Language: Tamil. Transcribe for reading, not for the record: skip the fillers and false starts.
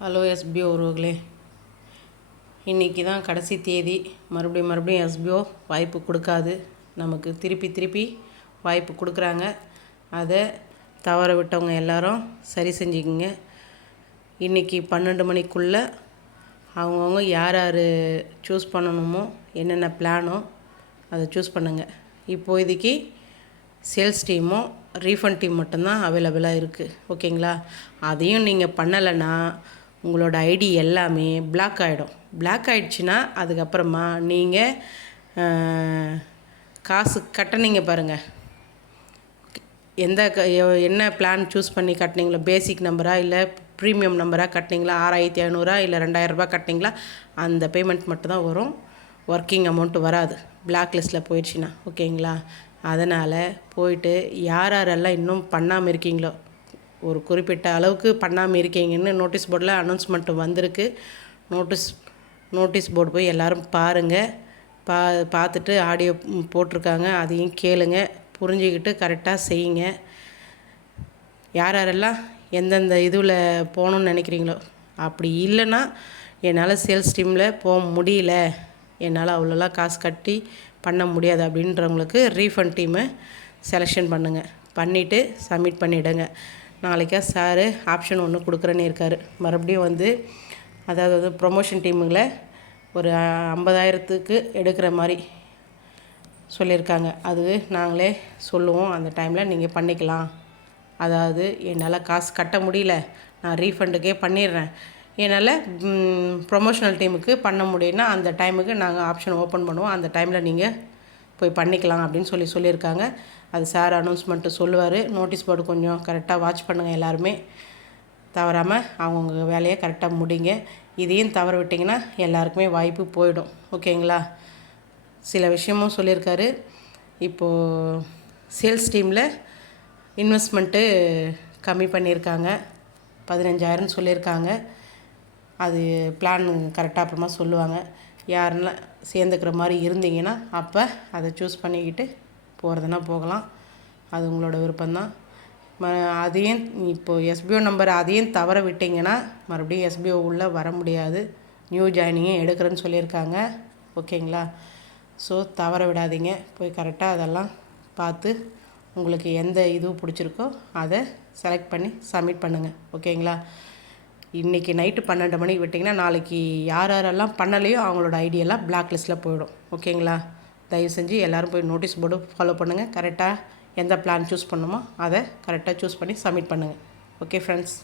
ஹலோ எஸ்பிஓ உறவுகளே, இன்றைக்கி தான் கடைசி தேதி. மறுபடியும் எஸ்பிஓ வாய்ப்பு கொடுக்காது. நமக்கு திருப்பி வாய்ப்பு கொடுக்குறாங்க. அதை தவற விட்டவங்க எல்லாரும் சரி செஞ்சுக்கிங்க. இன்றைக்கி 12 மணிக்குள்ளே அவங்கவுங்க யார் சூஸ் பண்ணணுமோ, என்னென்ன பிளானோ அதை சூஸ் பண்ணுங்கள். இப்போதைக்கு சேல்ஸ் டீமும் ரீஃபண்ட் டீம் மட்டும்தான் அவைலபிளாக இருக்குது. ஓகேங்களா? அதையும் நீங்கள் பண்ணலைன்னா உங்களோட ஐடி எல்லாமே பிளாக் ஆகிடும். பிளாக் ஆகிடுச்சின்னா அதுக்கப்புறமா நீங்கள் காசு கட்டினீங்க பாருங்கள், என்ன பிளான் சூஸ் பண்ணி கட்டினீங்களோ, பேசிக் நம்பரா இல்லை ப்ரீமியம் நம்பராக கட்டினீங்களா, 6500 இல்லை 2000 கட்டினீங்களா, அந்த பேமெண்ட் மட்டும்தான் வரும். ஒர்க்கிங் அமௌண்ட்டு வராது பிளாக் லிஸ்ட்டில் போயிடுச்சுன்னா. ஓகேங்களா? அதனால் போயிட்டு யாரெல்லாம் இன்னும் பண்ணாமல் இருக்கீங்களோ, ஒரு குறிப்பிட்ட அளவுக்கு பண்ணாமல் இருக்கீங்கன்னு நோட்டீஸ் போர்டில் அனௌன்ஸ்மெண்ட் வந்திருக்கு. நோட்டீஸ் போர்டு போய் எல்லோரும் பாருங்கள். பார்த்துட்டு ஆடியோ போட்டிருக்காங்க, அதையும் கேளுங்க. புரிஞ்சுக்கிட்டு கரெக்டாக செய்யுங்க. யாரெல்லாம் எந்தெந்த இதில் போகணுன்னு நினைக்கிறீங்களோ, அப்படி இல்லைன்னா என்னால் சேல்ஸ் டீமில் போக முடியல, என்னால் அவ்வளோலாம் காசு கட்டி பண்ண முடியாது அப்படின்றவங்களுக்கு ரீஃபண்ட் டீமை செலெக்ஷன் பண்ணுங்கள். பண்ணிவிட்டு சப்மிட் பண்ணிவிடுங்க. நாளைக்கா சார் ஆப்ஷன் ஒன்று கொடுக்குறேன்னு இருக்கார். மறுபடியும் அதாவது ப்ரொமோஷன் டீமுங்களை ஒரு 50,000க்கு எடுக்கிற மாதிரி சொல்லியிருக்காங்க. அது நாங்களே சொல்லுவோம், அந்த டைமில் நீங்கள் பண்ணிக்கலாம். அதாவது என்னால் காசு கட்ட முடியல, நான் ரீஃபண்டுக்கே பண்ணிடுறேன், என்னால் ப்ரொமோஷனல் டீமுக்கு பண்ண முடியும்னா அந்த டைமுக்கு நாங்கள் ஆப்ஷன் ஓப்பன் பண்ணுவோம், அந்த டைமில் நீங்கள் போய் பண்ணிக்கலாம் அப்படின்னு சொல்லியிருக்காங்க. அது சார் அனௌன்ஸ்மெண்ட்டு சொல்லுவார். நோட்டீஸ் போர்டு கொஞ்சம் கரெக்டாக வாட்ச் பண்ணுங்கள். எல்லாருமே தவறாமல் அவங்கவுங்க வேலையை கரெக்டாக முடிங்க. இதையும் தவற விட்டிங்கன்னா எல்லாருக்குமே வாய்ப்பு போயிடும். ஓகேங்களா? சில விஷயமும் சொல்லியிருக்காரு. இப்போது சேல்ஸ் டீமில் இன்வெஸ்ட்மெண்ட்டு கம்மி பண்ணியிருக்காங்க, 15,000 சொல்லியிருக்காங்க. அது பிளான் கரெக்டாக அப்புறமா சொல்லுவாங்க. யாரெல்லாம் சேர்ந்துக்கிற மாதிரி இருந்தீங்கன்னா அப்போ அதை சூஸ் பண்ணிக்கிட்டு போகிறதுனா போகலாம். அது உங்களோட விருப்பம்தான். அதையும் இப்போது எஸ்பிஓ நம்பர் அதையும் தவற விட்டிங்கன்னா மறுபடியும் எஸ்பிஓ உள்ளே வர முடியாது. நியூ ஜாயினிங்கும் எடுக்கிறேன்னு சொல்லியிருக்காங்க. ஓகேங்களா? ஸோ தவற விடாதீங்க. போய் கரெக்டாக அதெல்லாம் பார்த்து உங்களுக்கு எந்த இது பிடிச்சிருக்கோ அதை செலக்ட் பண்ணி சப்மிட் பண்ணுங்கள். ஓகேங்களா? இன்றைக்கி நைட்டு 12 மணிக்கு விட்டிங்கன்னா நாளைக்கு யாரெல்லாம் பண்ணலையோ அவங்களோட ஐடியெல்லாம் பிளாக் லிஸ்ட்டில் போயிடும். ஓகேங்களா? தயவு செஞ்சு எல்லோரும் போய் நோட்டீஸ் போர்டு ஃபாலோ பண்ணுங்கள். கரெக்டாக எந்த பிளான் சூஸ் பண்ணணுமோ அதை கரெக்டாக சூஸ் பண்ணி சப்மிட் பண்ணுங்கள். Okay friends.